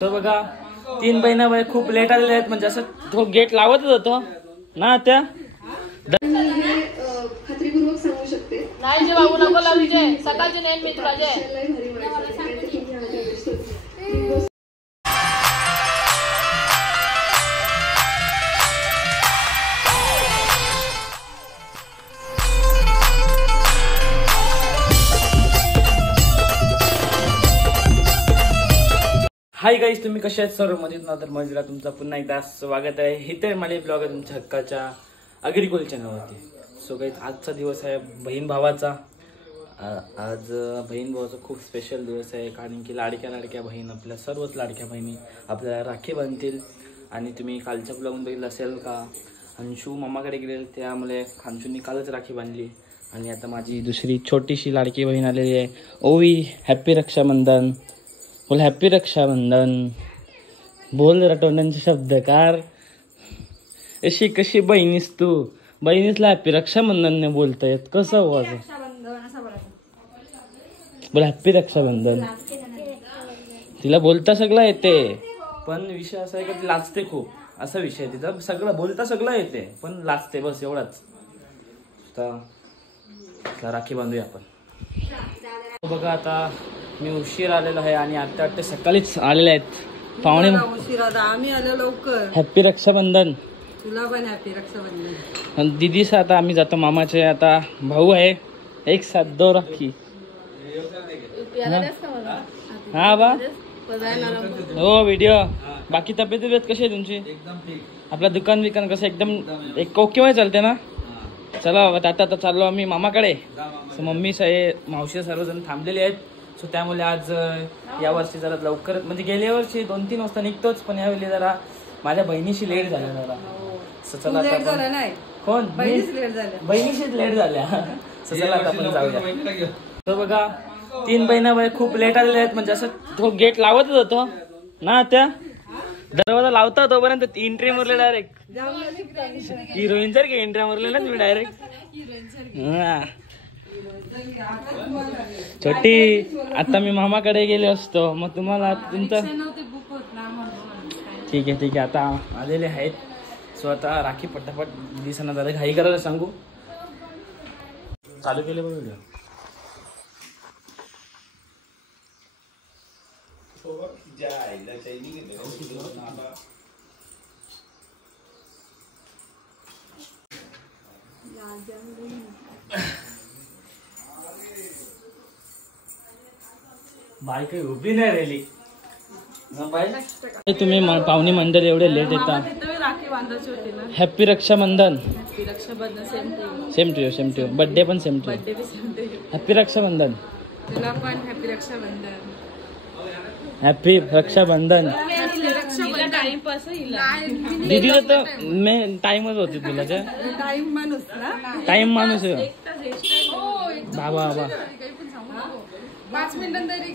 तर बघा 3 बहिणा बाई खूप लेट आलेले आहेत, म्हणजे असं तो गेट लावतच होतो ना त्या खात्रीपूर्वक सांगू शकते. नाही जे बाबू नको लावू जे सकाळचे नेन मी तुला जे हाय गाईज, तुम्ही कसे आहेत? सर्व मजेत ना? तर मजेला तुमचा पुन्हा एकदा स्वागत आहे. इथे मला ब्लॉग आहे तुमच्या हक्काच्या अग्रिकोल चॅनलवरती. सो गाईज, आजचा दिवस आहे बहीण भावाचा. आज बहीण भावाचा खूप स्पेशल दिवस आहे, कारण की लाडक्या बहीण, आपल्या सर्वच लाडक्या बहिणी आपल्याला राखी बांधतील. आणि तुम्ही कालच्या ब्लॉगून बघितलं असेल का, अंशू मामाकडे गेले, त्यामुळे अंशूंनी कालच राखी बांधली. आणि आता माझी दुसरी छोटीशी लाडकी बहीण आलेली आहे, ओवी. हॅप्पी रक्षाबंधन. बोल हॅप्पी रक्षाबंधन. बोल रटोंडांचे शब्दकार. अशी कशी बहिणीस तू? बहिणीसला हॅप्पी रक्षाबंधन नाही बोलता येत, कसं हो असं? बोल हॅप्पी रक्षाबंधन. तिला बोलता सगळं येते, पण विषय असा आहे का ती लाजते खूप. असा विषय आहे तिचा. सगळं बोलता सगळं येते, पण लाजते, बस एवढाच. राखी बांधूया आपण. बघा आता मी उशीर आलेलो आहे आणि आता वाटतं सकाळीच आलेले आहेत पाहुणे. आम्ही आलो लवकर. हॅप्पी रक्षाबंधन. तुला पण हॅप्पी रक्षाबंधन. दीदीस आता आम्ही जातो मामाचे. आता भाऊ आहे, एक साथ 2 राखी. हा बा हो व्हिडिओ. बाकी तब्येत कशी आहे तुमची? आपलं दुकान बिकान कसं एकदम एक ओके चालते ना? चला आता चाललो आम्ही मामाकडे. मम्मी मावशी सर्वजण थांबलेले आहेत. सो त्यामुळे आज यावर्षी जरा लवकर, म्हणजे गेल्या वर्षी 2-3 वाजता निघतोच, पण यावेळी जरा माझ्या बहिणीशी लेट झाल्या जरा. चला कोण बहिणीशीच लेट झाल्या. चला आता आपण जाऊया. तर बघा 3 बहिणा बाई खूप लेट आलेले आहेत, म्हणजे असं तो गेट लावतच होतो ना, त्या दरवाजा लावता तोपर्यंत एंट्री मारले डायरेक्ट. हिरोईन सारखी एंट्री मारले ना तुम्ही डायरेक्ट. छोटी, आता मी मामाकडे गेले असतो, मग तुम्हाला तुमचं ठीक आहे आता आलेले आहेत. सो आता राखी पटापट दिसना झालं, घाई करायला सांगू. चालू केले बघ व्हिडिओ. बाई काही उभी नाही राहिली. तुम्ही पाहुणे मंडळ एवढे लेट येतात. Happy Rakshabandhan. Same to you. Birthday पण same to you. Happy Rakshabandhan. तुला पण हॅप्पी रक्षाबंधन. हॅप्पी रक्षाबंधन. दीदीला तर मी टाइमच होती तुला. टाइम माणूस बाबा 5 मिनिटांतरी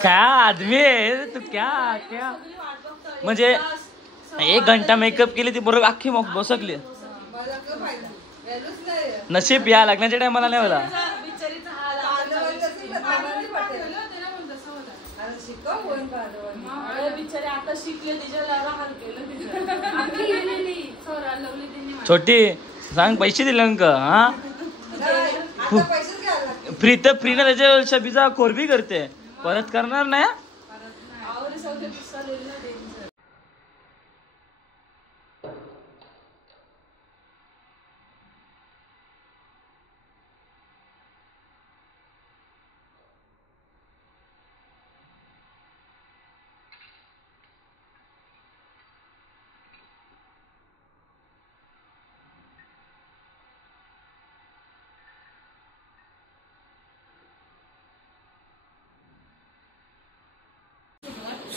क्या आदमी आहे तू? क्या म्हणजे 1 घंटा मेकअप केली ती बरोबर अख्खी मग बसकली. नशीब या लग्नाच्या टायमाला नाही होला. छोटी सांग, पैसे दिले अंक? हा फ्री तर फ्री ना, त्याच्या बिजा खोरबी करते, परत करणार नाही.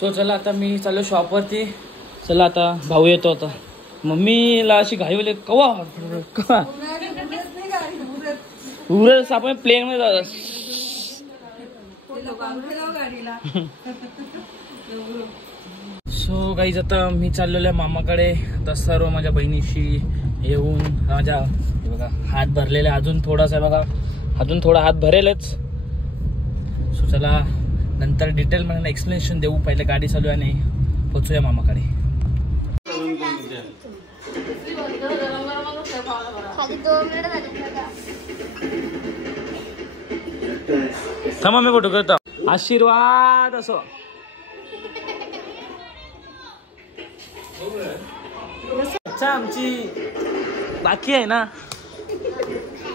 सो चला आता मी चाललो शॉपवरती. चला आता भाऊ येतो आता. मम्मीला अशी घाई होईल कवा उरस आपण प्लेन मध्ये जात. सो गाईज आता मी चाललेलो आहे मामाकडे. आता सर्व माझ्या बहिणीशी येऊन माझ्या बघा हात भरलेले अजून थोडासा बघा अजून थोडा हात भरेलच. सो चला नंतर डिटेल मध्ये एक्सप्लेनेशन देऊ. पहिले गाडी चालू आहे आणि पोचूया मामाकडे. थांबा मी फोटो करतो. आशीर्वाद असो. अच्छा आमची बाकी आहे ना.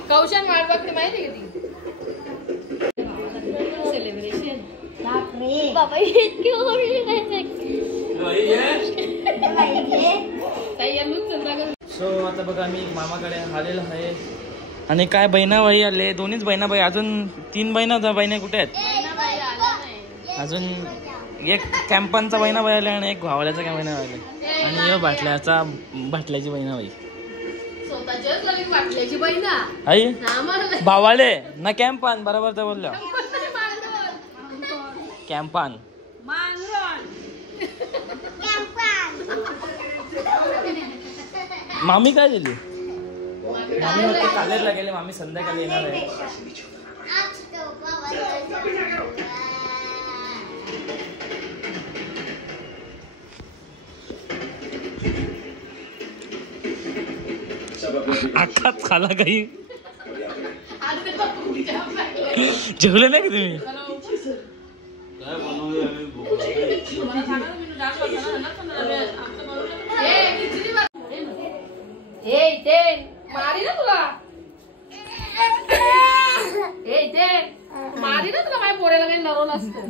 कौशन वाट बघते माहिती आहे ती सेलिब्रेशन. बाबा इतकी ओरडली सो आता बघा मी मामाकडे आलेलो आहे आणि काय बहिणा भाई आले. दोन्हीच बहिणा भाई. अजून 3 बहिणा कुठे आहेत. अजून एक कॅम्पांचा बहिणा भाई आला आणि एक भावाल्याचा काय बहिणा भाई आला आणि बाटल्याची बहिणा भाई. आई भावाले ना कॅम्पान बरोबर तर बोललो. कॅम्पान मामी काय दिली. मामी होते कॉलेजला गेले. मामी संध्याकाळी येणार आहे. आताच खाला काही जेवले नाही का तुम्ही. मारी ना तुला मारी ना तुला माझ्या पोऱ्याला काही नरवलं असतं.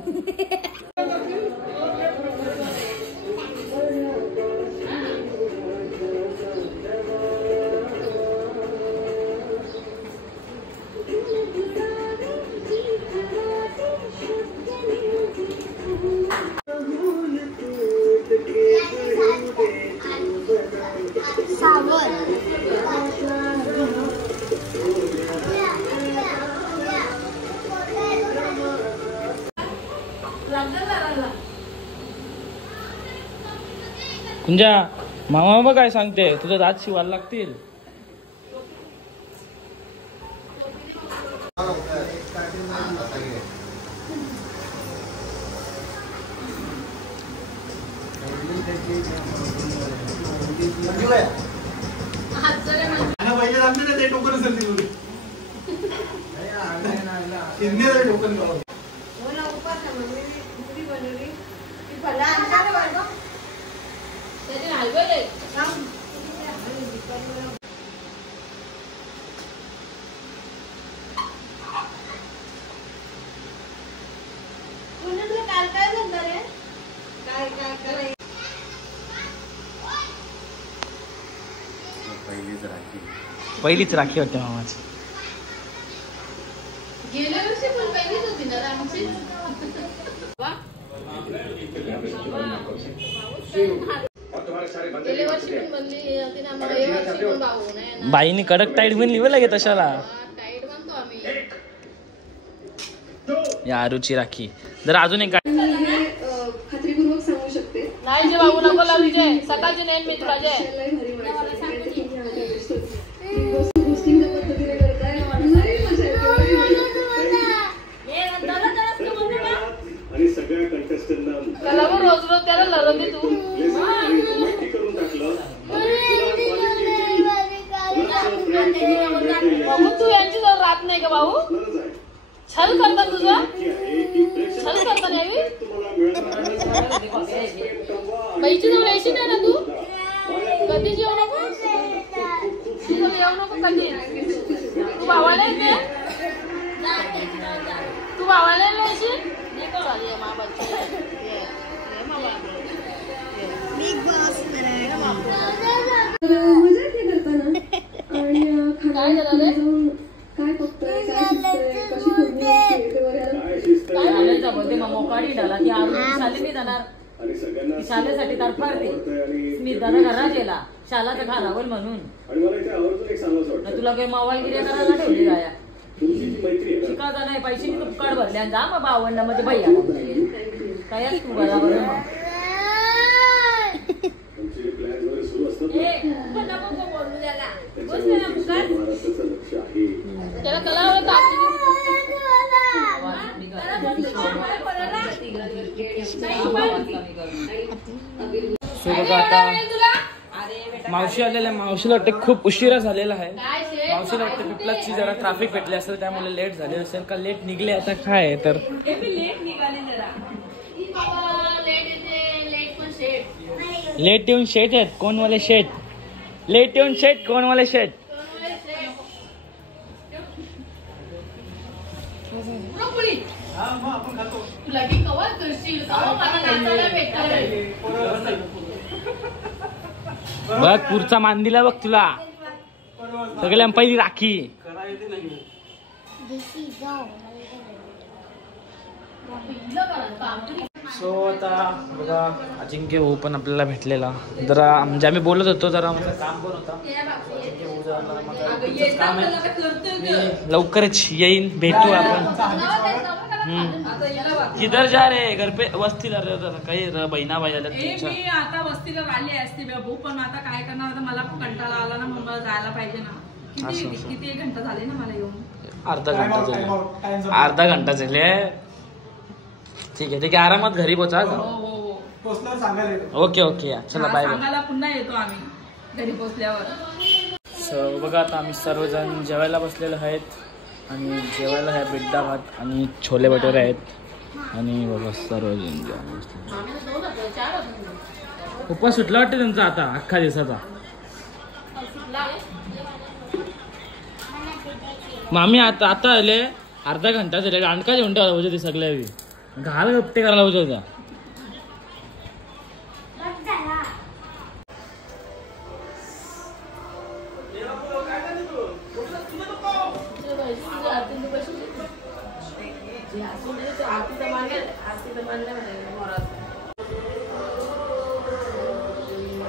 कुंजा मामा बघ काय सांगते. तुझं दात शिवायला लागतील. पहिलीच राखी होती मामाची. गेल्या वर्षी पण पहिलीच होती ना आमची. गेल्या वर्षी पण बनली होती ना. मग या वर्षी पण भाऊ नाही. बाईने कडक टाईट बनली बघ लागे तशाला. टाईट बनतो आम्ही. या आरूची राखी. जर अजून एक खात्रीपूर्वक सांगू शकते. नाही जे बाबू नको लावू जे. सकाळची नेन मी तुला जे. गोष्टींच्या पद्धतीने करताय. नाही मजा येते. त्याला पण रोज रोज त्याला लढवते तू. बाबू तू यांची जवळ राहत नाही का भाऊ. छल करतात तुझं. छल करता नाही बाईची जवळ यायची नाही ना तू. कधीच येऊ नको. तुझं येऊ नको कधी. तू भावाला येते. तू भावाला यायची. मजा येते करताना. आणि खाण्यात जाऊन काय बघतोय काय शिकतोय कशी फोडणी असते ते बघायला. ती शालेसाठी तरफडते. स्मिताचा घरात गेला शालाचा घालावल म्हणून. तुला काही मावालगिरी करायला ठेवली काय? शिकायचा नाही पैसे मी तुपकाड भरले आणि जा मग 52 मध्ये भैया काय तू बघा बरं. त्याला कलावर सो बघा आता मावशी आलेल्या. मावशीला वाटते खूप उशिरा झालेला आहे. मावशीला वाटते पिपलाची जरा ट्रॅफिक भेटली असेल त्यामुळे लेट झाले असेल का लेट निघले. आता काय आहे तर लेट येऊन शेट आहेत कोणवाले शेट. लेट येऊन शेट कोणवाले शेट. बघ पुरचा मान दिला बघ तुला सगळ्या पहिली राखी. सो आता बघा अजिंक्य भाऊ पण आपल्याला भेटलेला. जरा म्हणजे आम्ही बोलत होतो जरा माझं काम पण होता. काम आहे मी लवकरच येईन भेटू आपण. किधर जा रे घर पे वस्तीला काही बहिणा बाई आल्या तुमच्या. मी आता वस्तीला आली असते भाऊ पण आता काय करणार. आता मला मला आला ना मग मला जायला पाहिजे ना. किती 1 घंटा झाले ना मला येऊन. अर्धा घंटा झाले. ठीक आहे आरामात घरी पोचा. ओके ओके चला बाय. सांगायला पुन्हा येतो आम्ही घरी पोचल्यावर. सो बघा आता आम्ही सर्वजण जेवायला बसलेलो आहेत आणि जेवायला आहे बिड्डा भात आणि छोले भटुरे आहेत आणि बघा सर्वजण उपवास सुटला वाटतं त्यांचा आता अख्खा दिवसाचा. मग आम्ही आता आले अर्धा घंटा झाले. आणका जेवण ठेवायला पाहिजे ते सगळ्या घाल गप्पे करायला पाहिजे होत्या.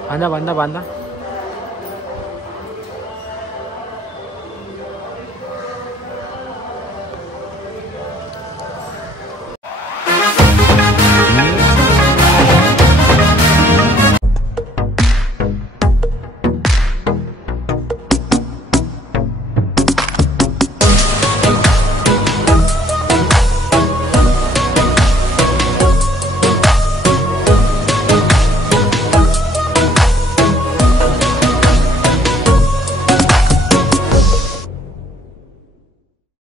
बांधा बांधा बांधा.